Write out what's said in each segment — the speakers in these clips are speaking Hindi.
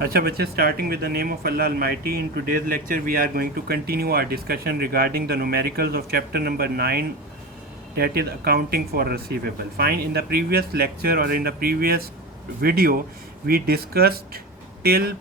अच्छा बच्चे, starting with the name of Allah Almighty, in today's lecture we are going to continue our discussion regarding the numericals of chapter number 9, that is accounting for receivable. Fine. In the previous lecture or in the previous video we discussed till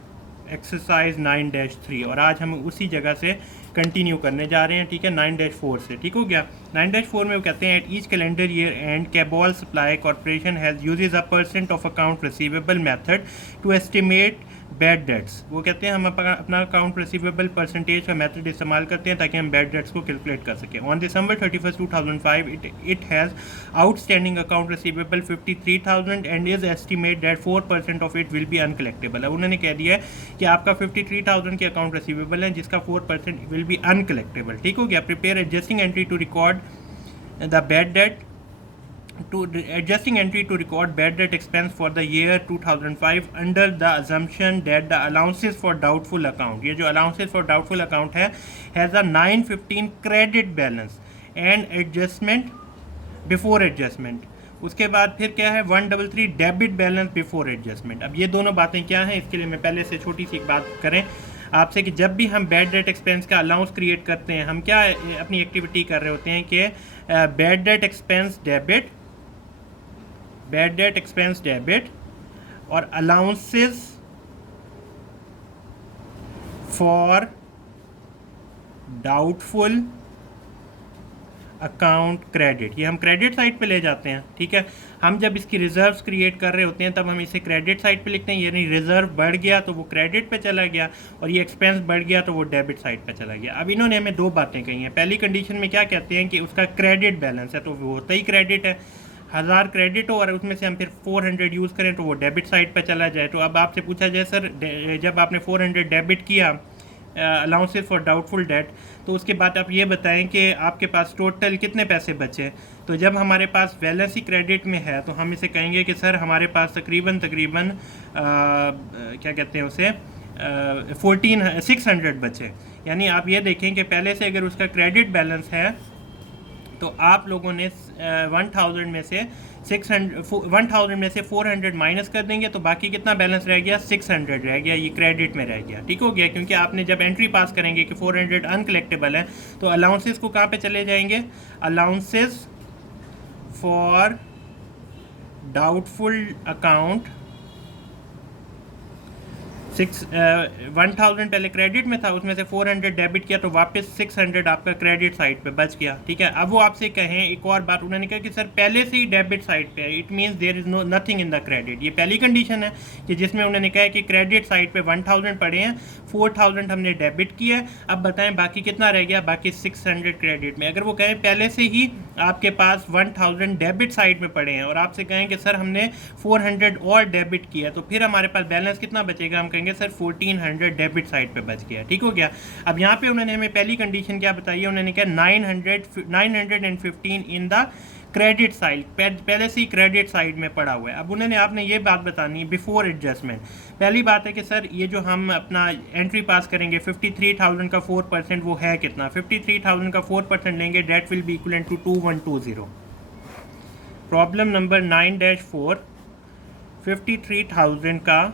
exercise 9-3 और आज हम उसी जगह से कंटिन्यू करने जा रहे हैं। ठीक है, 9-4 से। ठीक हो गया। 9-4 में वो कहते हैं at each calendar year end Cabell supply corporation has uses a percent of account receivable method to estimate bad debts. वो कहते हैं हम अपना अकाउंट रिसीवेबल परसेंटेज का मेथड इस्तेमाल करते हैं ताकि हम बैड डेट्स को कैलकुलेट कर सकें। On December 31, 2005 it has outstanding account receivable 53,000 and is estimate that 4% of it will be uncollectible. अब उन्होंने कह दिया है कि आपका 53,000 के अकाउंट रिसीवेबल है जिसका 4% विल बी अनकलेक्टेबल। ठीक हो गया। Prepare adjusting entry to record the bad debt adjusting entry to record bad debt expense for the year 2005 under the assumption that the allowances for doubtful account, ये जो allowances for doubtful account है, has a 915 credit balance and adjustment before adjustment। उसके बाद फिर क्या है 133 डेबिट बैलेंस बिफोर एडजस्टमेंट। अब ये दोनों बातें क्या हैं, इसके लिए मैं पहले से छोटी सी एक बात करें आपसे कि जब भी हम बैड डेट एक्सपेंस का अलाउंस क्रिएट करते हैं, हम क्या अपनी एक्टिविटी कर रहे होते हैं कि bad debt expense debit, bad debt expense debit और allowances for doubtful account credit, ये हम क्रेडिट साइड पे ले जाते हैं। ठीक है, हम जब इसकी रिजर्व्स क्रिएट कर रहे होते हैं तब हम इसे क्रेडिट साइड पे लिखते हैं, यानी रिजर्व बढ़ गया तो वो क्रेडिट पे चला गया और ये एक्सपेंस बढ़ गया तो वो डेबिट साइड पे चला गया। अब इन्होंने हमें दो बातें कही हैं। पहली कंडीशन में क्या कहते हैं कि उसका क्रेडिट बैलेंस है तो वो होता ही क्रेडिट है, 1000 क्रेडिट हो और उसमें से हम फिर 400 यूज़ करें तो वो डेबिट साइड पर चला जाए। तो अब आपसे पूछा जाए सर जब आपने 400 डेबिट किया अलाउंसेस फॉर डाउटफुल डेट, तो उसके बाद आप ये बताएं कि आपके पास टोटल कितने पैसे बचे। तो जब हमारे पास बैलेंस ही क्रेडिट में है तो हम इसे कहेंगे कि सर हमारे पास तकरीबन क्या कहते हैं उसे 600 बचे। यानी आप ये देखें कि पहले से अगर उसका क्रेडिट बैलेंस है तो आप लोगों ने 1000 में से 400 माइनस कर देंगे तो बाकी कितना बैलेंस रह गया, 600 रह गया, ये क्रेडिट में रह गया। ठीक हो गया, क्योंकि आपने जब एंट्री पास करेंगे कि 400 अनकलेक्टेबल है तो अलाउंसेस को कहाँ पे चले जाएंगे, अलाउंसेस फॉर डाउटफुल अकाउंट 1000 पहले क्रेडिट में था, उसमें से 400 डेबिट किया तो वापस 600 आपका क्रेडिट साइड पे बच गया। ठीक है, अब वो आपसे कहें एक और बात, उन्होंने कहा कि सर पहले से ही डेबिट साइड पे है, it means there is no nothing in the credit. ये पहली कंडीशन है कि जिसमें उन्होंने कहा कि क्रेडिट साइड पे 1000 पड़े हैं, 4000 हमने डेबिट किया है, अब बताएं बाकी कितना रह गया, बाकी 600 क्रेडिट में। अगर वो कहें पहले से ही आपके पास 1000 डेबिट साइड में पड़े हैं और आपसे कहें कि सर हमने 400 और डेबिट किया तो फिर हमारे पास बैलेंस कितना बचेगा, हम कहेंगे सर 1400 डेबिट साइड पे बच गया। ठीक हो गया। अब यहाँ पे उन्होंने हमें पहली कंडीशन क्या बताई है, उन्होंने कहा 915 इन द क्रेडिट साइड, पहले से ही क्रेडिट साइड में पड़ा हुआ है। अब उन्होंने आपने ये बात बतानी है बिफोर एडजस्टमेंट। पहली बात है कि सर ये जो हम अपना एंट्री पास करेंगे 53,000 का 4% वो है कितना, 53,000 का 4% लेंगे, that will be equivalent to 2120। Problem number 9-4, 53,000 का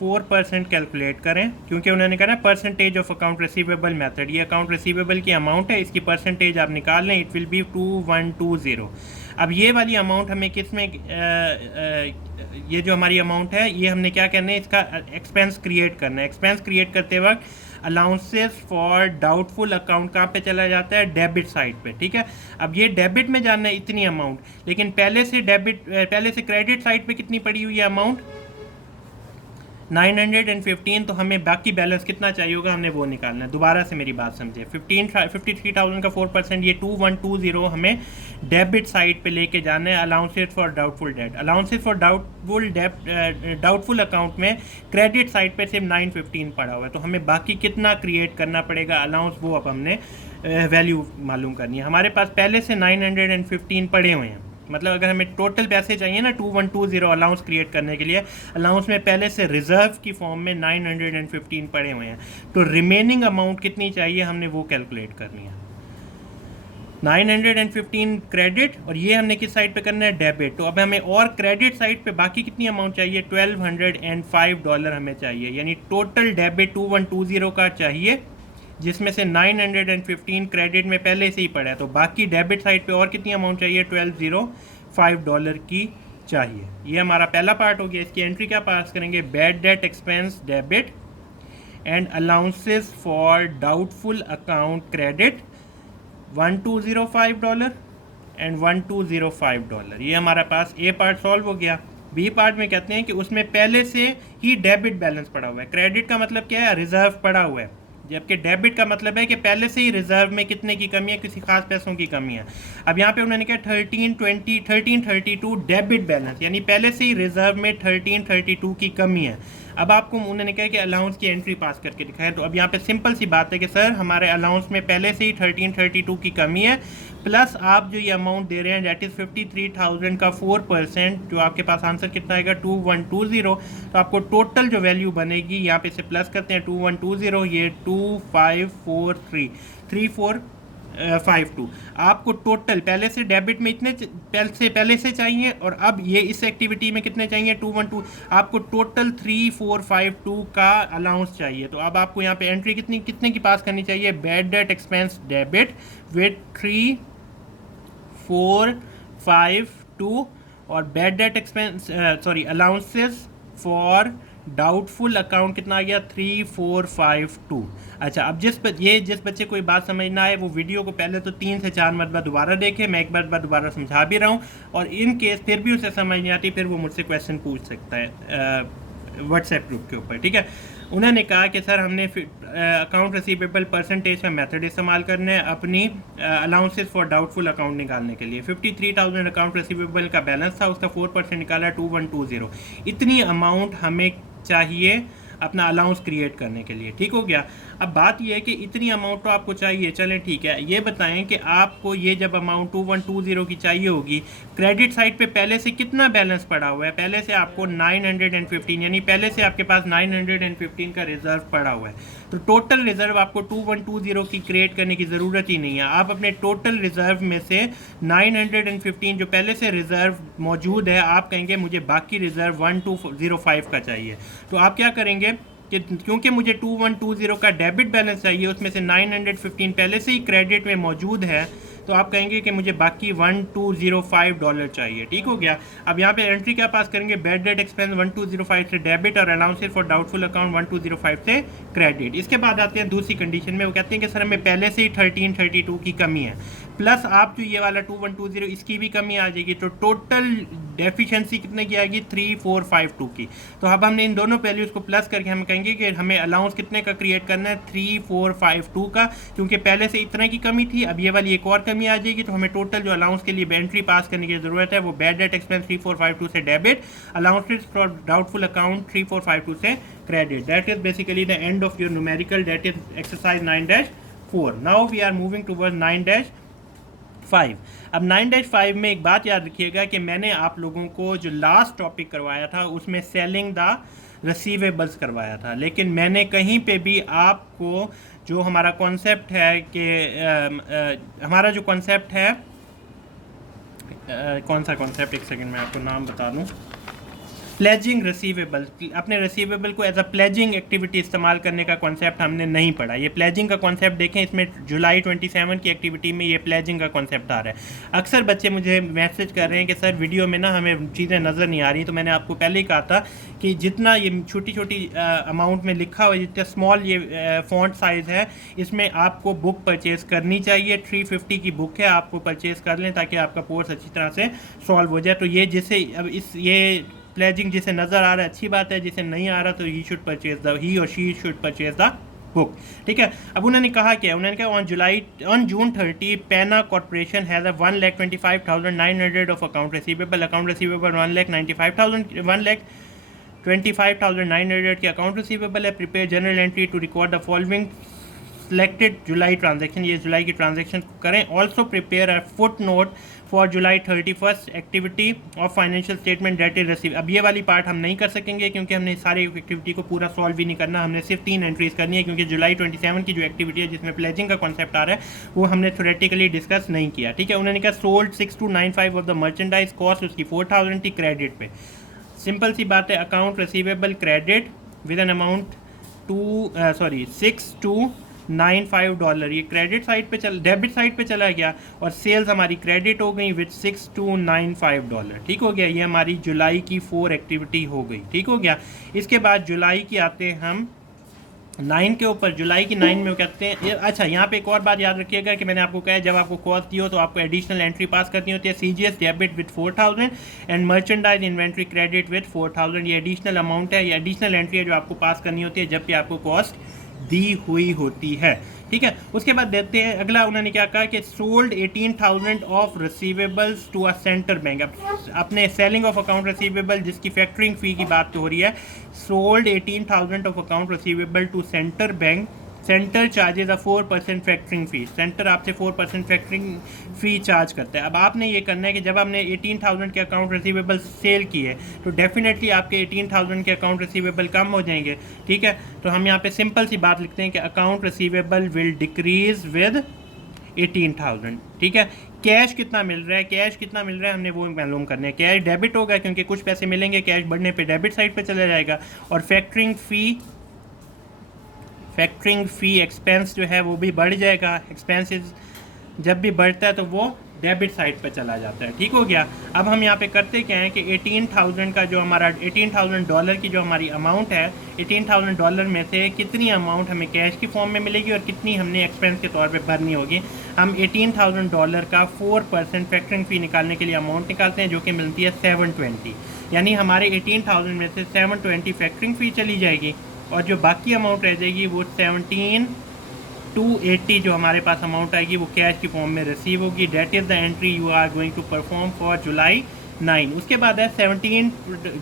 4% कैलकुलेट करें, क्योंकि उन्होंने कहा ना percentage of account receivable method, ये अकाउंट रिसीवेबल की अमाउंट है, इसकी परसेंटेज आप निकाल लें, इट विल बी 2120। अब ये वाली अमाउंट हमें किस में ये जो हमारी अमाउंट है ये हमने क्या करना है, इसका एक्सपेंस क्रिएट करना है। एक्सपेंस क्रिएट करते वक्त अलाउंसेस फॉर डाउटफुल अकाउंट कहाँ पे चला जाता है, डेबिट साइड पे। ठीक है, अब ये डेबिट में जानना है इतनी अमाउंट, लेकिन पहले से क्रेडिट साइड पे कितनी पड़ी हुई है अमाउंट 915, तो हमें बाकी बैलेंस कितना चाहिए होगा, हमने वो निकालना है। दोबारा से मेरी बात समझे, 53,000 का 4% ये 2120 हमें डेबिट साइड पे लेके जाना है allowances for doubtful debt. Allowances for doubtful account में क्रेडिट साइड पे सिर्फ 915 पड़ा हुआ है, तो हमें बाकी कितना क्रिएट करना पड़ेगा अलाउंस, वो अब हमने वैल्यू मालूम करनी है। हमारे पास पहले से 915 पड़े हुए हैं, मतलब अगर हमें टोटल पैसे चाहिए ना 2120 अलाउंस क्रिएट करने के लिए, अलाउंस में पहले से रिजर्व की फॉर्म में 915 पड़े हुए हैं, तो रिमेनिंग अमाउंट कितनी चाहिए हमने वो कैलकुलेट करनी है। 915 क्रेडिट और ये हमने किस साइड पे करना है, डेबिट। तो अब हमें और क्रेडिट साइड पे बाकी कितनी अमाउंट चाहिए, $1205 हमें चाहिए, यानी टोटल डेबिट 2120 का चाहिए, जिसमें से 915 क्रेडिट में पहले से ही पड़ा है। तो बाकी डेबिट साइड पे और कितनी अमाउंट चाहिए, $1205 की चाहिए। ये हमारा पहला पार्ट हो गया। इसकी एंट्री क्या पास करेंगे, bad debt expense debit and allowances for doubtful account credit $1205 and $1205। ये हमारे पास ए पार्ट सॉल्व हो गया। बी पार्ट में कहते हैं कि उसमें पहले से ही डेबिट बैलेंस पड़ा हुआ है। क्रेडिट का मतलब क्या है, रिजर्व पड़ा हुआ है, जबकि डेबिट का मतलब है कि पहले से ही रिजर्व में कितने की कमी है, किसी खास पैसों की कमी है। अब यहाँ पे उन्होंने कहा 1332 डेबिट बैलेंस, यानी पहले से ही रिजर्व में 1332 की कमी है। अब आपको उन्होंने कहा कि अलाउंस की एंट्री पास करके दिखाएं। तो अब यहाँ पे सिंपल सी बात है कि सर हमारे अलाउंस में पहले से ही 1332 की कमी है, प्लस आप जो ये अमाउंट दे रहे हैं दैट इज़ 53,000 का 4%, जो आपके पास आंसर कितना आएगा 2120। तो आपको टोटल जो वैल्यू बनेगी, यहाँ पे से प्लस करते हैं 2120, ये 2543 आपको टोटल पहले से डेबिट में इतने पहले से चाहिए, और अब ये इस एक्टिविटी में कितने चाहिए 212, आपको टोटल 3452 का अलाउंस चाहिए। तो अब आपको यहाँ पे एंट्री कितने की पास करनी चाहिए, bad debt expense debit with 3452 और bad debt expense allowances for doubtful account कितना आ गया 3452। अच्छा, अब जिस बच्चे को बात समझ ना आए वो वीडियो को पहले तो 3 से 4 मरतबा दोबारा देखे, मैं एक बार दोबारा समझा भी रहा हूँ, और इन केस फिर भी उसे समझ नहीं आती फिर वो मुझसे क्वेश्चन पूछ सकता है व्हाट्सएप ग्रुप के ऊपर, ठीक है। उन्होंने कहा कि सर हमने अकाउंट रिसीवेबल परसेंटेज का मेथड इस्तेमाल करना है अपनी अलाउंसेस फॉर डाउटफुल अकाउंट निकालने के लिए। 53,000 अकाउंट रिसीवेबल का बैलेंस था, उसका 4% निकाला 2120। इतनी अमाउंट हमें चाहिए अपना अलाउंस क्रिएट करने के लिए, ठीक हो गया। अब बात यह है कि इतनी अमाउंट तो आपको चाहिए, चलें ठीक है। ये बताएं कि आपको ये जब अमाउंट 2120 की चाहिए होगी, क्रेडिट साइड पे पहले से कितना बैलेंस पड़ा हुआ है, पहले से आपको 915, यानी पहले से आपके पास 915 का रिजर्व पड़ा हुआ है। तो टोटल रिजर्व आपको 2120 की क्रिएट करने की ज़रूरत ही नहीं है। आप अपने टोटल रिजर्व में से 915 जो पहले से रिजर्व मौजूद है, आप कहेंगे मुझे बाकी रिजर्व 1205 का चाहिए। तो आप क्या करेंगे कि क्योंकि मुझे 2120 का डेबिट बैलेंस चाहिए, उसमें से 915 पहले से ही क्रेडिट में मौजूद है, तो आप कहेंगे कि मुझे बाकी $1205 चाहिए, ठीक हो गया। अब यहाँ पे एंट्री क्या पास करेंगे, बैड डेट एक्सपेंस 1205 से डेबिट और अलाउंसेस फॉर डाउटफुल अकाउंट 1205 से क्रेडिट। इसके बाद आते हैं दूसरी कंडीशन में, वो कहते हैं कि सर हमें पहले से ही 1332 की कमी है, प्लस आप जो ये वाला 2120 इसकी भी कमी आ जाएगी, तो टोटल डेफिशिएंसी कितने की आएगी 3452 की। तो अब हमने इन दोनों वैल्यूज़ को प्लस करके हम कहेंगे कि हमें अलाउंस कितने का क्रिएट करना है 3452 का, क्योंकि पहले से इतना की कमी थी, अब ये वाली एक और कमी आ जाएगी। तो हमें टोटल जो अलाउंस के लिए एंट्री पास करने की ज़रूरत है वो बैड डेट एक्सपेंस 3452 से debit, allowances for doubtful account 3452 से credit. That is basically the end of your numerical, that is exercise 9-4। Now we are moving towards 9-5। अब 9-5 में एक बात याद रखिएगा कि मैंने आप लोगों को जो लास्ट टॉपिक करवाया था उसमें सेलिंग द रिसीवेबल्स करवाया था, लेकिन मैंने कहीं पे भी आपको जो हमारा कॉन्सेप्ट है कि हमारा जो कॉन्सेप्ट है कौन सा कॉन्सेप्ट, एक सेकंड में आपको नाम बता दूं, प्लेजिंग रिसीवेबल, अपने रिसीवेबल को एज अ प्लेजिंग एक्टिविटी इस्तेमाल करने का कॉन्सेप्ट हमने नहीं पढ़ा। ये प्लेजिंग का कॉन्सेप्ट देखें, इसमें जुलाई 27 की एक्टिविटी में ये प्लेजिंग का कॉन्सेप्ट आ रहा है। अक्सर बच्चे मुझे मैसेज कर रहे हैं कि सर वीडियो में ना हमें चीज़ें नज़र नहीं आ रही। तो मैंने आपको पहले ही कहा था कि जितना ये छोटी छोटी अमाउंट में लिखा हुआ है, जितना स्मॉल ये फॉन्ट साइज़ है, इसमें आपको बुक परचेज़ करनी चाहिए। 350 की बुक है, आपको परचेज़ कर लें ताकि आपका कोर्स अच्छी तरह से सॉल्व हो जाए। तो ये जिसे अब ये प्लेजिंग जिसे नज़र आ रहा है अच्छी बात है, जिसे नहीं आ रहा तो ही और she should purchase the book, ठीक है। अब उन्होंने कहा क्या, उन्होंने कहा ऑन जून 30 पैना corporation has a 1,25,900 of account receivable 1,25,900 की अकाउंट रिसीवेबल है। Prepare general entry to record the following selected July transaction, ये जुलाई की ट्रांजैक्शन करें। Also prepare a foot note for July 31st activity of financial statement that is receive. अब ये वाली पार्ट हम नहीं कर सकेंगे क्योंकि हमने सारी एक्टिविटी को पूरा सॉल्व भी नहीं करना, हमने सिर्फ 3 एंट्रीज करनी है क्योंकि जुलाई 27 की जो एक्टिविटी है जिसमें प्लेजिंग का कॉन्सेप्ट आ रहा है वो हमने थ्योरेटिकली डिस्कस नहीं किया। ठीक है, उन्होंने कहा sold 6295 of the merchandise, cost उसकी 4000 थी क्रेडिट पे। सिंपल सी बात है, account receivable credit with an amount $6295, ये क्रेडिट साइड पे डेबिट साइड पे चला गया और सेल्स हमारी क्रेडिट हो गई विद $6295। ठीक हो गया, ये हमारी जुलाई की 4 एक्टिविटी हो गई। ठीक हो गया, इसके बाद जुलाई की आते हैं हम 9 के ऊपर। जुलाई की 9 में वो कहते हैं, अच्छा यहाँ पे एक और बात याद रखिएगा कि मैंने आपको कहा है जब आपको कॉस्ट दी हो तो आपको एडिशनल एंट्री पास करनी होती है। CGS debit with 4000 and merchandise inventory credit with 4000, ये एडिशनल अमाउंट है, ये एडिशनल एंट्री है जो आपको पास करनी होती है जब भी आपको कॉस्ट दी हुई होती है। ठीक है, उसके बाद देखते हैं अगला उन्होंने क्या कहा कि sold 18,000 of receivables to a Center Bank. अपने सेलिंग ऑफ अकाउंट रिसीवेबल जिसकी फैक्टरिंग फी की बात हो रही है, sold 18,000 of account receivable to Center Bank. Center charges a 4% factoring fee, Center आपसे 4% फैक्टरिंग फी चार्ज करता है। अब आपने ये करना है कि जब आपने 18,000 के अकाउंट रिसीवेबल सेल किए तो डेफिनेटली आपके 18,000 के अकाउंट रिसीवेबल कम हो जाएंगे। ठीक है, तो हम यहाँ पे सिंपल सी बात लिखते हैं कि account receivable will decrease with 18,000। ठीक है, कैश कितना मिल रहा है, कैश कितना मिल रहा है हमने वो मालूम करना है। कैश डेबिट होगा क्योंकि कुछ पैसे मिलेंगे, कैश बढ़ने पे डेबिट साइड पे चला जाएगा और फैक्टरिंग फ़ी एक्सपेंस जो है वो भी बढ़ जाएगा। एक्सपेंसेस जब भी बढ़ता है तो वो डेबिट साइड पे चला जाता है। ठीक हो गया, अब हम यहाँ पे करते क्या है कि 18,000 का जो हमारा $18,000 की जो हमारी अमाउंट है, $18,000 में से कितनी अमाउंट हमें कैश की फॉर्म में मिलेगी और कितनी हमने एक्सपेंस के तौर पे भरनी होगी। हम $18,000 का 4% फैक्टरिंग फ़ी निकालने के लिए अमाउंट निकालते हैं जो कि मिलती है 720, यानी हमारे 18,000 में से 720 फैक्टरिंग फ़ी चली जाएगी और जो बाकी अमाउंट रह जाएगी वो 17,280 जो हमारे पास अमाउंट आएगी वो कैश की फॉर्म में रिसीव होगी। That is the entry you are going to perform for July 9। उसके बाद है 17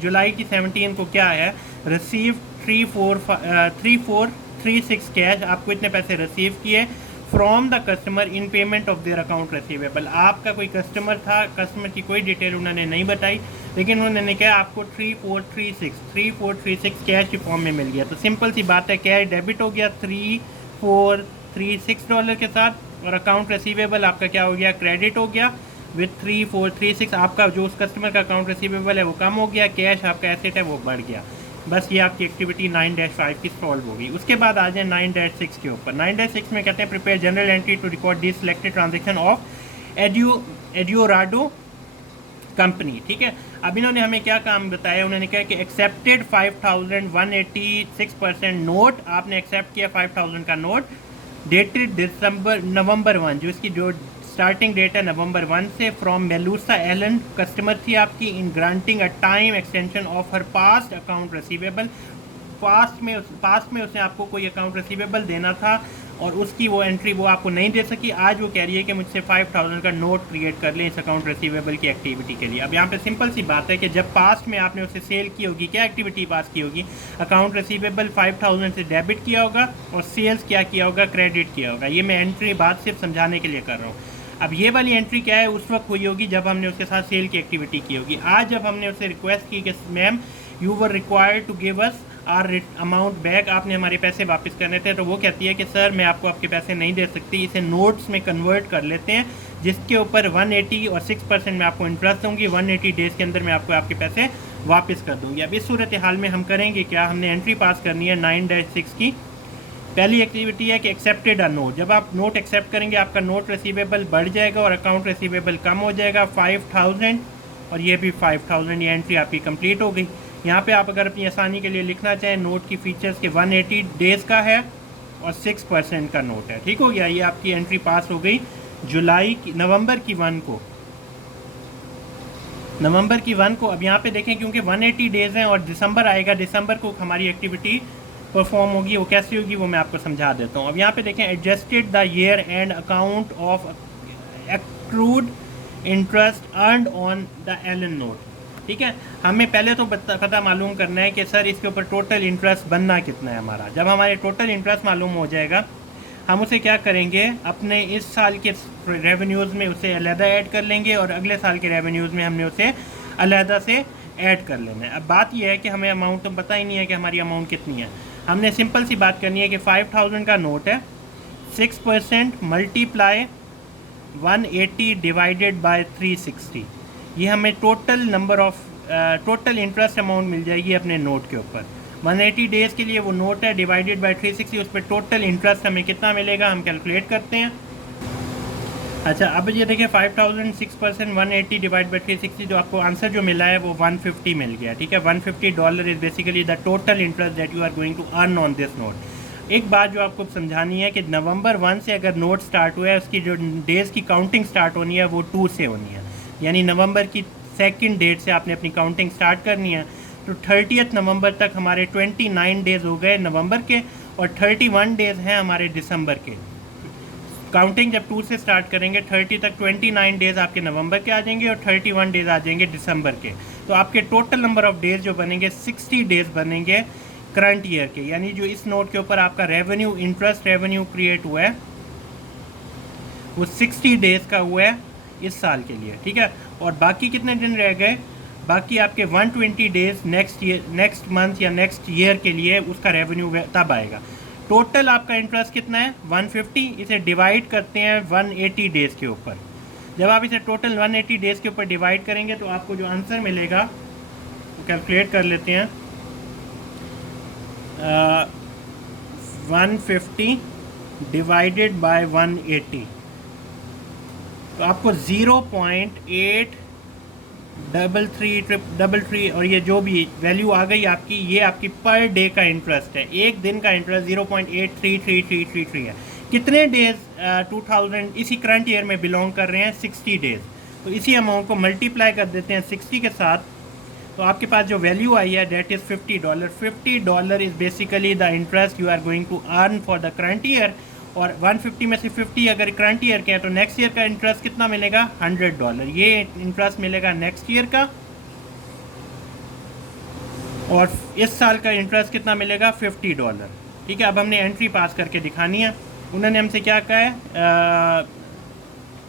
जुलाई की 17 को क्या है, रिसीव 3436 कैश, आपको इतने पैसे रिसीव किए from the customer in payment of their account receivable. आपका कोई कस्टमर था, कस्टमर की कोई डिटेल उन्होंने नहीं बताई लेकिन उन्होंने कहा आपको 3436 कैश की फॉर्म में मिल गया। तो सिंपल सी बात है, कैश डेबिट हो गया $3436 के साथ और अकाउंट रिसीवेबल आपका क्या हो गया, क्रेडिट हो गया विथ 3436। आपका जो उस कस्टमर का अकाउंट रिसीवेबल है वो कम हो गया, कैश आपका एसेट है वो बढ़ गया। बस ये आपकी एक्टिविटी 9-5 की सॉल्व होगी। उसके बाद आ जाए 9-6 के ऊपर। 9-6 में कहते हैं prepare general entry to record this selected transaction of Eldorado company. ठीक है, अब इन्होंने हमें क्या काम बताया, उन्होंने कहा कि एक्सेप्टेड 5,186% नोट, आपने एक्सेप्ट किया 5,000 का नोट, डेटेड नवंबर 1, जो इसकी जो स्टार्टिंग डेट है नवंबर 1 से, फ्रॉम मेलूसा एलन, कस्टमर थी आपकी, in granting a time extension of her past account receivable. Past में उसने आपको कोई अकाउंट रिसीवेबल देना था और उसकी वो एंट्री वो आपको नहीं दे सकी। आज वो कह रही है कि मुझसे 5,000 का नोट क्रिएट कर लें इस अकाउंट रिसीवेबल की एक्टिविटी के लिए। अब यहाँ पे सिंपल सी बात है कि जब पास्ट में आपने उसे सेल की होगी, क्या एक्टिविटी पास की होगी, अकाउंट रिसीवेबल 5,000 से डेबिट किया होगा और सेल्स क्या किया होगा, क्रेडिट किया होगा। ये मैं एंट्री बात सिर्फ समझाने के लिए कर रहा हूँ। अब ये वाली एंट्री क्या है, उस वक्त हुई होगी जब हमने उसके साथ सेल की एक्टिविटी की होगी। आज जब हमने उससे रिक्वेस्ट की कि ma'am you were required to give us our amount back, आपने हमारे पैसे वापस करने थे, तो वो कहती है कि सर मैं आपको आपके पैसे नहीं दे सकती, इसे नोट्स में कन्वर्ट कर लेते हैं जिसके ऊपर 180 और 6% मैं आपको इंटरेस्ट दूंगी, 180 डेज़ के अंदर मैं आपको आपके पैसे वापस कर दूंगी। अब इस सूरत हाल में हम करेंगे क्या, हमने एंट्री पास करनी है 9-6 की। पहली एक्टिविटी है कि एक्सेप्टेड अ नोट, जब आप नोट एक्सेप्ट करेंगे आपका नोट रिसीवेबल बढ़ जाएगा और अकाउंट रिसीवेबल कम हो जाएगा 5,000 और ये भी 5,000, ये एंट्री आपकी कंप्लीट हो गई। यहाँ पे आप अगर अपनी आसानी के लिए लिखना चाहें, नोट की फीचर्स के 180 डेज़ का है और 6% का नोट है। ठीक हो गया, ये आपकी एंट्री पास हो गई नवंबर की 1 को। अब यहाँ पे देखें क्योंकि 180 डेज़ हैं और दिसंबर आएगा, दिसंबर को हमारी एक्टिविटी परफॉर्म होगी, वो कैसी होगी वो मैं आपको समझा देता हूँ। अब यहाँ पे देखें adjusted the year end account of accrued interest earned on the Allen note. ठीक है, हमें पहले तो पता मालूम करना है कि सर इसके ऊपर टोटल इंटरेस्ट बनना कितना है हमारा। जब हमारे टोटल इंटरेस्ट मालूम हो जाएगा हम उसे क्या करेंगे, अपने इस साल के रेवेन्यूज़ में उसे अलहदा ऐड कर लेंगे और अगले साल के रेवेन्यूज़ में हमने उसे अलहदा से ऐड कर लेना है। अब बात यह है कि हमें अमाउंट तो पता ही नहीं है कि हमारी अमाउंट कितनी है। हमने सिंपल सी बात करनी है कि 5000 का नोट है, 6% मल्टीप्लाई 180 डिवाइडेड बाय 360, ये हमें total number of total interest amount मिल जाएगी अपने नोट के ऊपर। 180 डेज़ के लिए वो नोट है, डिवाइडेड बाय 360, उस पर टोटल इंटरेस्ट हमें कितना मिलेगा हम कैलकुलेट करते हैं। अच्छा, अब ये देखिए 5000 6% 180 डिवाइड बाई 360, जो आपको आंसर जो मिला है वो 150 मिल गया। ठीक है, $150 is basically the total interest that you are going to earn on this note. एक बात जो आपको समझानी है कि नवंबर 1 से अगर नोट स्टार्ट हुआ है, उसकी जो डेज़ की काउंटिंग स्टार्ट होनी है वो 2 से होनी है, यानी नवंबर की 2nd डेट से आपने अपनी काउंटिंग स्टार्ट करनी है। तो 30 नवंबर तक हमारे 29 डेज़ हो गए नवंबर के, और 31 डेज़ हैं हमारे दिसंबर के। काउंटिंग जब 2 से स्टार्ट करेंगे 30 तक 29 डेज़ आपके नवंबर के आ जाएंगे और 31 डेज़ आ जाएंगे दिसंबर के। तो आपके टोटल नंबर ऑफ़ डेज़ जो बनेंगे 60 डेज़ बनेंगे करंट ईयर के, यानी जो इस नोट के ऊपर आपका रेवेन्यू इंटरेस्ट रेवेन्यू क्रिएट हुआ है वो 60 डेज़ का हुआ है इस साल के लिए। ठीक है, और बाकी कितने दिन रह गए, बाकी आपके 120 डेज़ नेक्स्ट मंथ या नेक्स्ट ईयर के लिए उसका रेवेन्यू तब आएगा। टोटल आपका इंटरेस्ट कितना है 150, इसे डिवाइड करते हैं 180 डेज़ के ऊपर। जब आप इसे टोटल 180 डेज़ के ऊपर डिवाइड करेंगे तो आपको जो आंसर मिलेगा वो कैलकुलेट कर लेते हैं। 150 डिवाइडेड बाय 180, तो आपको 0.833 और ये जो भी वैल्यू आ गई आपकी, ये आपकी पर डे का इंटरेस्ट है। एक दिन का इंटरेस्ट 0.833333 है। कितने डेज 2000 इसी करंट ईयर में बिलोंग कर रहे हैं, 60 डेज। तो इसी अमाउंट को मल्टीप्लाई कर देते हैं 60 के साथ, तो आपके पास जो वैल्यू आई है that is $50। $50 is basically the interest you are going to earn for the current year. और 150 में से 50 अगर करंट ईयर के हैं तो नेक्स्ट ईयर का इंटरेस्ट कितना मिलेगा, $100। ये इंटरेस्ट मिलेगा नेक्स्ट ईयर का, और इस साल का इंटरेस्ट कितना मिलेगा, $50। ठीक है, अब हमने एंट्री पास करके दिखानी है। उन्होंने हमसे क्या कहा है,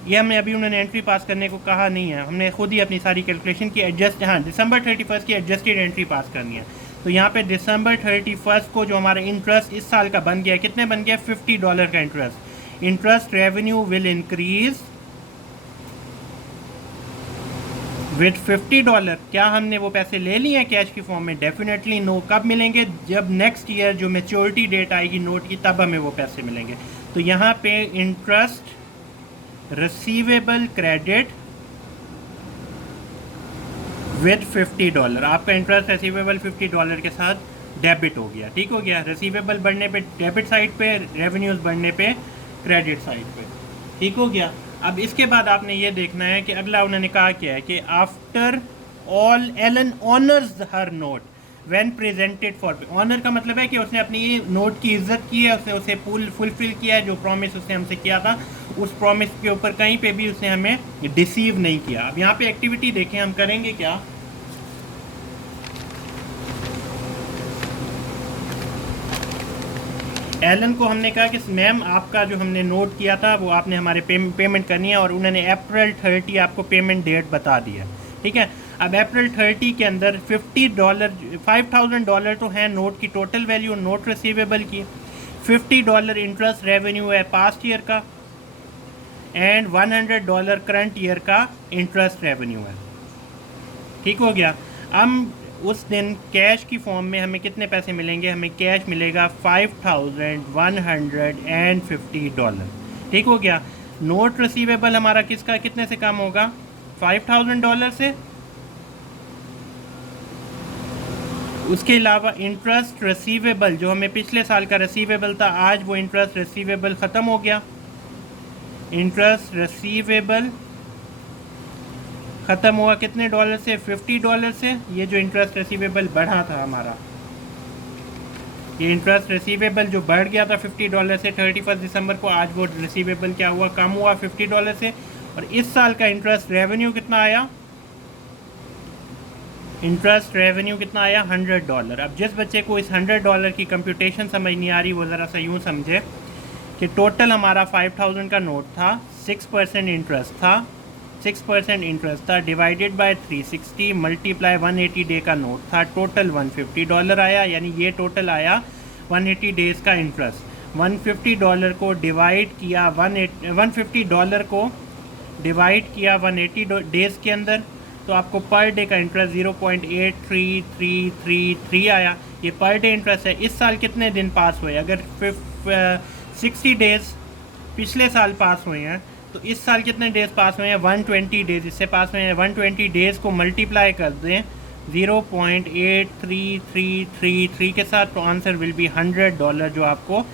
ये हमें अभी उन्होंने एंट्री पास करने को कहा नहीं है, हमने खुद ही अपनी सारी कैलकुलेशन की एडजस्ट, हाँ दिसंबर 31 की एडजस्टेड एंट्री पास करनी है। तो यहाँ पे दिसंबर 31 को जो हमारा इंटरेस्ट इस साल का बन गया, कितने बन गया, $50 का interest. Interest revenue will increase with $50। क्या हमने वो पैसे ले लिए हैं कैश की फॉर्म में, डेफिनेटली नो। कब मिलेंगे, जब नेक्स्ट ईयर जो मैच्योरिटी डेट आएगी नोट की, तब हमें वो पैसे मिलेंगे। तो यहाँ पे इंटरेस्ट रिसीवेबल क्रेडिट विद $50, आपका इंटरेस्ट रिसीवेबल $50 के साथ डेबिट हो गया। ठीक हो गया, रिसीवेबल बढ़ने पे डेबिट साइड पे, रेवेन्यूज़ बढ़ने पे क्रेडिट साइड पे। ठीक हो गया। अब इसके बाद आपने ये देखना है कि अगला उन्होंने कहा क्या है कि after all Allen honours her note when presented for. Honour का मतलब है कि उसने अपनी नोट की इज्जत की है, उसने उसे फुलफिल किया है, जो प्रॉमिस उसने हमसे किया था उस प्रॉमिस के ऊपर कहीं पे भी उसने हमें डिसीव नहीं किया। अब यहाँ पे एक्टिविटी देखें, हम करेंगे क्या, एलन को हमने कहा कि मैम आपका जो हमने नोट किया था वो आपने हमारे पेमेंट करनी है, और उन्होंने अप्रैल 30 आपको पेमेंट डेट बता दिया। ठीक है, अब अप्रैल 30 के अंदर $50 तो है नोट की टोटल वैल्यू नोट रिसीवेबल की, $50 इंटरेस्ट रेवेन्यू है पास्ट ईयर का, एंड $100 करंट ईयर का इंटरेस्ट रेवेन्यू है। ठीक हो गया। अब उस दिन कैश की फॉर्म में हमें कितने पैसे मिलेंगे, हमें कैश मिलेगा $5150। ठीक हो गया। नोट रिसीवेबल हमारा किसका कितने से कम होगा, $5000 से। उसके अलावा इंटरेस्ट रिसीवेबल जो हमें पिछले साल का रिसीवेबल था, आज वो इंटरेस्ट रिसीवेबल ख़त्म हो गया। इंटरेस्ट रिसीवेबल ख़त्म हुआ कितने डॉलर से, $50 से। ये जो इंटरेस्ट रिसीवेबल बढ़ा था हमारा, ये इंटरेस्ट रिसीवेबल जो बढ़ गया था $50 से 31 दिसंबर को, आज वो रिसीवेबल क्या हुआ, कम हुआ $50 से। और इस साल का इंटरेस्ट रेवेन्यू कितना आया, इंटरेस्ट रेवेन्यू कितना आया, $100। अब जिस बच्चे को इस $100 की कंप्यूटेशन समझ नहीं आ रही वो ज़रा सा यूँ समझे कि टोटल हमारा 5000 का नोट था, 6% इंटरेस्ट था, 6% इंटरेस्ट था, डिवाइडेड बाय 360 मल्टीप्लाई 180 डे का नोट था, टोटल $150 आया। यानी ये टोटल आया 180 डेज़ का इंटरेस्ट। $150 को डिवाइड किया $150 को डिवाइड किया 180 डेज़ के अंदर, तो आपको पर डे का इंटरेस्ट 0.83333 आया। ये पर डे इंटरेस्ट है। इस साल कितने दिन पास हुए? अगर 60 डेज़ पिछले साल पास हुए हैं तो इस साल कितने डेज़ पास हुए हैं? 120 डेज़ इससे पास हुए हैं। 120 डेज़ को मल्टीप्लाई कर दें 0.83333 के साथ, तो आंसर विल बी $100 जो आपको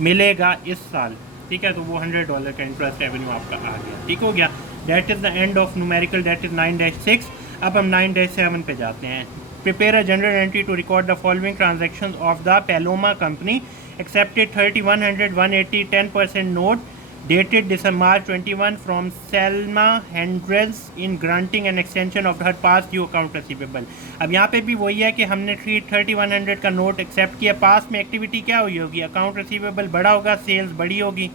मिलेगा इस साल। ठीक है, तो वो $100 का इंटरेस्ट रेवेन्यू आपका आ गया। ठीक हो गया। That is the end of numerical, that is 9-6। अब हम 9-7 पे जाते हैं। Prepare a general entry to record the following transaction of the Paloma company accepted 30-100 180 10% note dated December March 21 from Selma Hendricks in granting an extension of her past due account receivable। अब यहाँ पे भी वही है कि हमने 30-100 का नोट एक्सेप्ट किया। पास्ट में एक्टिविटी क्या हुई होगी? अकाउंट रिसीवेबल बढ़ा होगा, सेल्स बढ़ी होगी।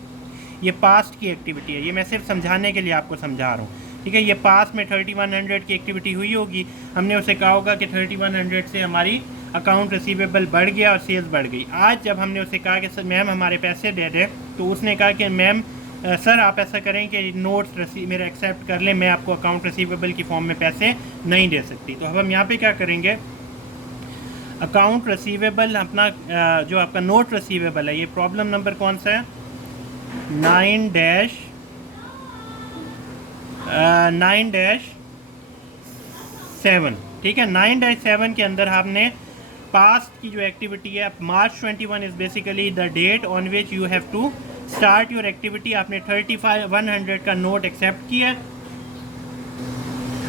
ये पास्ट की एक्टिविटी है, ये मैं सिर्फ समझाने के लिए आपको समझा रहा हूँ। ठीक है, ये पास्ट में 30-100 की एक्टिविटी हुई होगी। हमने उसे कहा होगा कि 30-100 से हमारी अकाउंट रिसीवेबल बढ़ गया और सेल्स बढ़ गई। आज जब हमने उसे कहा कि मैम हमारे पैसे दे दें, तो उसने कहा कि मैम सर आप ऐसा करें कि नोट्स मेरा एक्सेप्ट कर लें, मैं आपको अकाउंट रिसीवेबल की फॉर्म में पैसे नहीं दे सकती। तो अब हम यहाँ पे क्या करेंगे? अकाउंट रिसीवेबल अपना जो आपका नोट रिसीवेबल है, ये प्रॉब्लम नंबर कौन सा है? 9-7। ठीक है, 9-7 के अंदर हमने पास्ट की जो एक्टिविटी है, March 21 is basically the date on which you have to start your activity. आपने 35-100 का नोट एक्सेप्ट किया।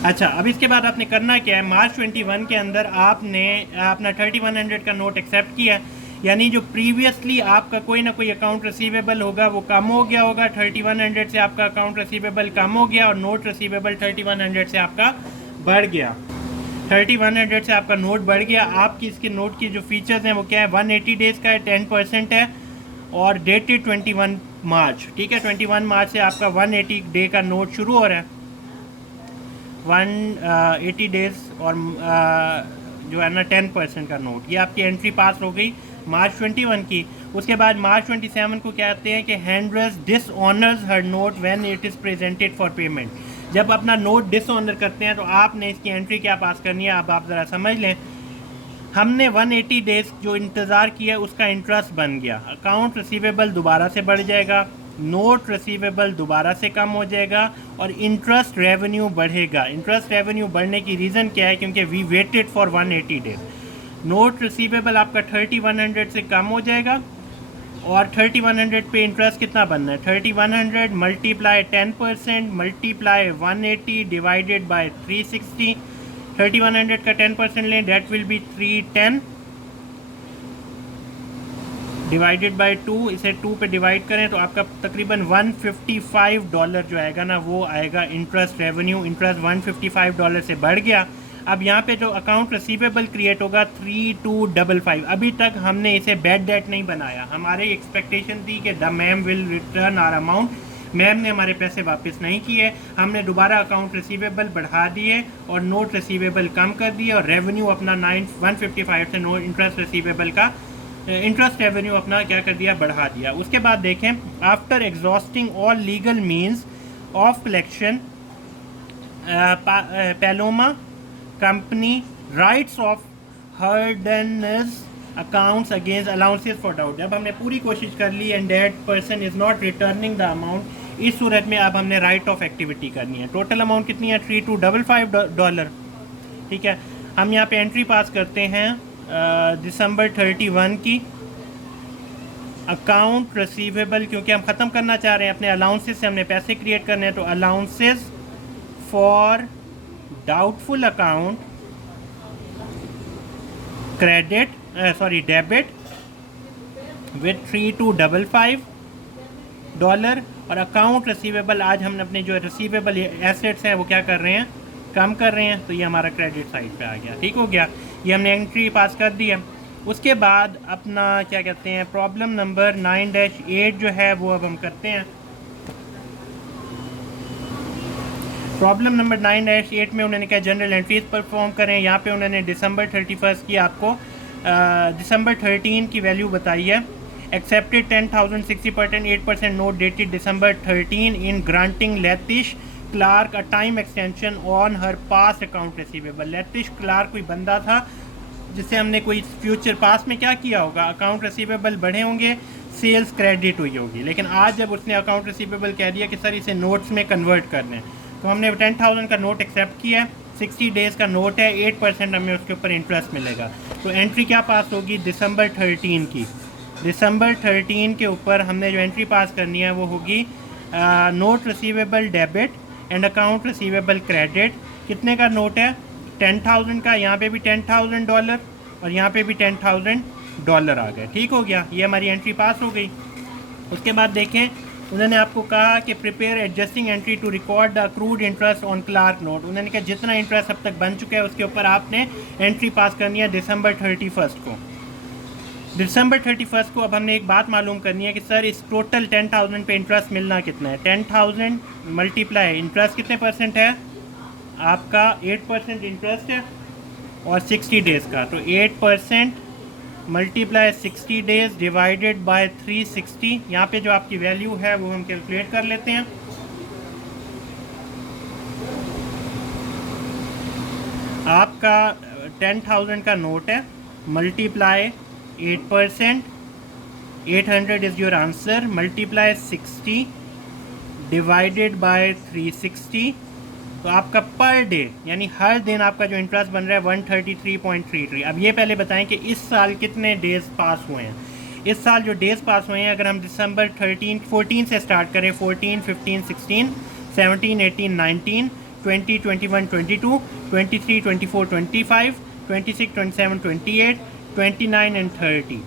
अच्छा, अब इसके बाद आपने करना क्या है? March 21 के अंदर आपने अपना 30-100 का नोट एक्सेप्ट किया, यानी जो प्रीवियसली आपका कोई ना कोई अकाउंट रिसीवेबल होगा वो कम हो गया होगा। 30-100 से आपका अकाउंट रिसीवेबल कम हो गया और नोट रिसीवेबल 30-100 से आपका बढ़ गया। 30-100 से आपका नोट बढ़ गया। आपकी इसके नोट की जो फीचर्स हैं वो क्या है? 180 डेज़ का है, 10% है और डेटेड 21 मार्च। ठीक है, 21 मार्च से आपका 180 डे का नोट शुरू हो रहा है, 180 डेज़ और जो है ना 10% का नोट। ये आपकी एंट्री पास हो गई March 21 की। उसके बाद March 27 को क्या कहते हैं कि Hendrix dishonors her note when it is presented for payment. जब अपना नोट डिसऑनर करते हैं तो आपने इसकी एंट्री क्या पास करनी है? अब आप ज़रा समझ लें। हमने 180 डेज़ जो इंतज़ार किया उसका इंटरेस्ट बन गया, अकाउंट रिसीवेबल दोबारा से बढ़ जाएगा, नोट रिसीवेबल दोबारा से कम हो जाएगा और इंटरेस्ट रेवेन्यू बढ़ेगा। इंटरेस्ट रेवेन्यू बढ़ने की रीज़न क्या है? क्योंकि we waited for 180 days. Note receivable आपका 30-100 से कम हो जाएगा और 30-100 पे इंटरेस्ट कितना बनना है? 30-100 मल्टीप्लाई 10% मल्टीप्लाई 180 डिवाइडेड बाय 360। 30-100 का 10% लें, that will be 310 divided by 2। इसे 2 पे डिवाइड करें तो आपका तकरीबन $155 जो आएगा ना वो आएगा इंटरेस्ट रेवेन्यू। इंटरेस्ट $155 से बढ़ गया। अब यहाँ पे जो अकाउंट रिसीवेबल क्रिएट होगा 3255। अभी तक हमने इसे बैड डेट नहीं बनाया। हमारी एक्सपेक्टेशन थी कि the ma'am will return our amount. Ma'am ने हमारे पैसे वापस नहीं किए। हमने दोबारा अकाउंट रिसीवेबल बढ़ा दिए और नोट रिसीवेबल कम कर दिए और रेवेन्यू अपना 155 से नोट इंटरेस्ट रिसीवेबल का इंटरेस्ट रेवेन्यू अपना क्या कर दिया? बढ़ा दिया। उसके बाद देखें, after exhausting all legal means of collection Paloma company writes off Hardness accounts against allowances for doubt. जब हमने पूरी कोशिश कर ली and that person is not returning the amount, इस सूरत में अब हमने राइट ऑफ एक्टिविटी करनी है। टोटल अमाउंट कितनी है? $3255। ठीक है, हम यहाँ पे एंट्री पास करते हैं दिसंबर 31 की। अकाउंट रिसीवेबल क्योंकि हम ख़त्म करना चाह रहे हैं, अपने अलाउंसेस से हमने पैसे क्रिएट करने हैं, तो allowances for doubtful account credit debit with $3255 और अकाउंट रिसीवेबल आज हमने अपने जो रिसीवेबल एसेट्स हैं वो क्या कर रहे हैं? कम कर रहे हैं। तो ये हमारा क्रेडिट साइड पे आ गया। ठीक हो गया, ये हमने एंट्री पास कर दी है। उसके बाद अपना क्या कहते हैं प्रॉब्लम नंबर 9-8 जो है वो अब हम करते हैं। प्रॉब्लम नंबर 9-8 में उन्होंने कहा जनरल एंट्रीज परफॉर्म करें। यहाँ पे उन्होंने दिसंबर 31 की आपको दिसंबर 13 की वैल्यू बताई है। Accepted 10,000 60% 8% note dated December 13 in granting Latish Clark a time extension on her past account receivable. Latish Clark कोई बंदा था जिससे हमने कोई फ्यूचर पास में क्या किया होगा, अकाउंट रिसीवेबल बढ़े होंगे, सेल्स क्रेडिट हुई होगी। लेकिन आज जब उसने अकाउंट रिसीवेबल कह दिया कि सर इसे नोट्स में कन्वर्ट करने हैं, तो हमने 10,000 का नोट एक्सेप्ट किया है, 60 डेज़ का नोट है, 8% हमें उसके ऊपर इंटरेस्ट मिलेगा। तो एंट्री क्या पास होगी दिसंबर 13 की। दिसंबर 13 के ऊपर हमने जो एंट्री पास करनी है वो होगी note receivable debit and account receivable credit. कितने का नोट है? 10,000 का। यहाँ पे भी $10,000 और यहाँ पे भी $10,000 आ गए। ठीक हो गया, ये हमारी एंट्री पास हो गई। उसके बाद देखें उन्होंने आपको कहा कि prepare adjusting entry to record the accrued interest on Clark note. उन्होंने कहा जितना इंटरेस्ट अब तक बन चुका है उसके ऊपर आपने एंट्री पास करनी है दिसंबर 31 को। दिसंबर 31 को अब हमने एक बात मालूम करनी है कि सर इस टोटल 10,000 पे इंटरेस्ट मिलना कितना है। 10,000 मल्टीप्लाई इंटरेस्ट कितने परसेंट है आपका? 8% इंटरेस्ट है और 60 डेज़ का, तो 8% मल्टीप्लाई 60 डेज़ डिवाइडेड बाय 360। यहाँ पे जो आपकी वैल्यू है वो हम कैलकुलेट कर लेते हैं। आपका 10,000 का नोट है, multiply 8%, 800 is your answer, multiply 60 divided by 360। तो आपका पर डे यानी हर दिन आपका जो इंटरेस्ट बन रहा है 133.33। अब ये पहले बताएं कि इस साल कितने डेज़ पास हुए हैं। इस साल जो डेज़ पास हुए हैं, अगर हम दिसंबर 14 से स्टार्ट करें, 14, 15, 16, 17, 18, 19, 20, 21, 22, 23, 24, 25, 26, 27, 28, 29 एंड 30,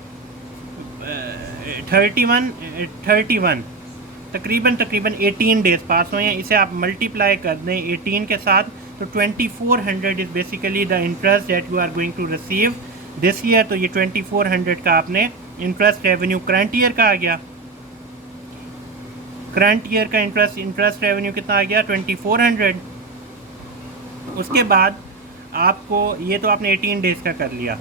31 तकरीबन 18 डेज़ पास हुए हैं। इसे आप मल्टीप्लाई कर दें 18 के साथ, तो 2400 is basically the interest that you are going to receive this year. तो ये 2400 का आपने इंटरेस्ट रेवेन्यू करंट ईयर का आ गया। करंट ईयर का इंटरेस्ट रेवेन्यू कितना आ गया? 2400। उसके बाद आपको ये तो आपने 18 डेज़ का कर लिया।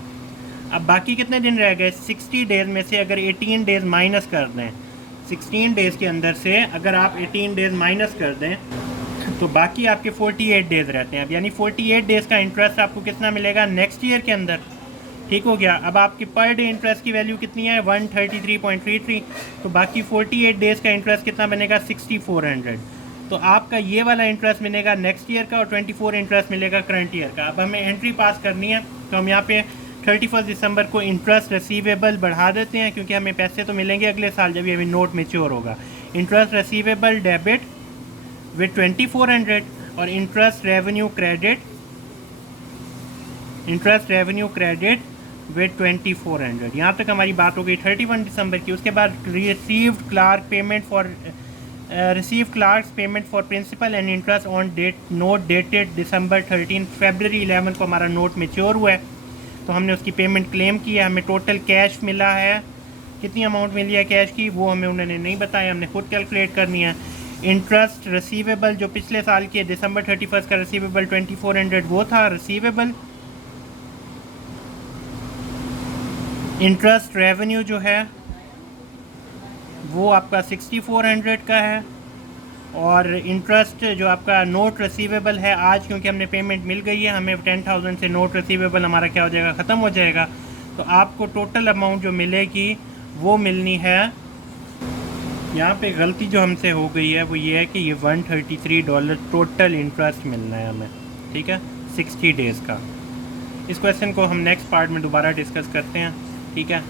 अब बाकी कितने दिन रह गए? 60 डेज़ में से अगर 18 डेज़ माइनस कर दें, 16 डेज़ के अंदर से अगर आप 18 डेज़ माइनस कर दें तो बाकी आपके 48 डेज़ रहते हैं। अब यानी 48 डेज़ का इंटरेस्ट आपको कितना मिलेगा नेक्स्ट ईयर के अंदर। ठीक हो गया। अब आपकी पर डे इंटरेस्ट की वैल्यू कितनी है? 133.33। तो बाकी 48 डेज़ का इंटरेस्ट कितना बनेगा? 6400। तो आपका ये वाला इंटरेस्ट मिलेगा नेक्स्ट ईयर का और 24 इंटरेस्ट मिलेगा करंट ईयर का। अब हमें एंट्री पास करनी है, तो हम यहाँ पे 31 दिसंबर को इंटरेस्ट रिसीवेबल बढ़ा देते हैं, क्योंकि हमें पैसे तो मिलेंगे अगले साल जब ये हमें नोट मेच्योर होगा। इंटरेस्ट रिसीवेबल डेबिट विद 2400 और इंटरेस्ट रेवेन्यू क्रेडिट विद 2400। यहाँ तक हमारी बात हो गई 31 दिसंबर की। उसके बाद received Clark payment for principal and interest on note dated December 13। फरवरी 11 को हमारा नोट मेच्योर हुआ है, तो हमने उसकी पेमेंट क्लेम की है। हमें टोटल कैश मिला है, कितनी अमाउंट मिली है कैश की वो हमें उन्होंने नहीं बताया, हमने खुद कैलकुलेट करनी है। इंटरेस्ट रिसीवेबल जो पिछले साल के दिसंबर 31 का रिसीवेबल 2400 वो था रिसीवेबल। इंटरेस्ट रेवेन्यू जो है वो आपका 6400 का है, और इंटरेस्ट जो आपका नोट रिसीवेबल है आज क्योंकि हमने पेमेंट मिल गई है, हमें 10,000 से नोट रिसीवेबल हमारा क्या हो जाएगा? ख़त्म हो जाएगा। तो आपको टोटल अमाउंट जो मिलेगी वो मिलनी है। यहाँ पे गलती जो हमसे हो गई है वो ये है कि ये $133 टोटल इंटरेस्ट मिलना है हमें, ठीक है, 60 डेज़ का। इस क्वेश्चन को हम नेक्स्ट पार्ट में दोबारा डिस्कस करते हैं, ठीक है।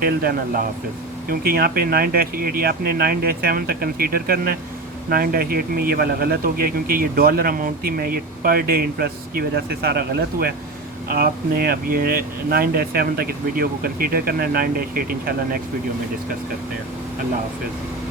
टिल देन अल्लाह हाफिज़। क्योंकि यहाँ पे 9-8 ये आपने 9-7 तक कंसीडर करना है। 9-8 में ये वाला गलत हो गया क्योंकि ये डॉलर अमाउंट थी, मैं ये पर डे इंटरेस्ट की वजह से सारा गलत हुआ है। आपने अब ये 9-7 तक इस वीडियो को कंसीडर करना है। 9-8 इंशाल्लाह नेक्स्ट वीडियो में डिस्कस करते हैं। अल्लाह हाफिज़।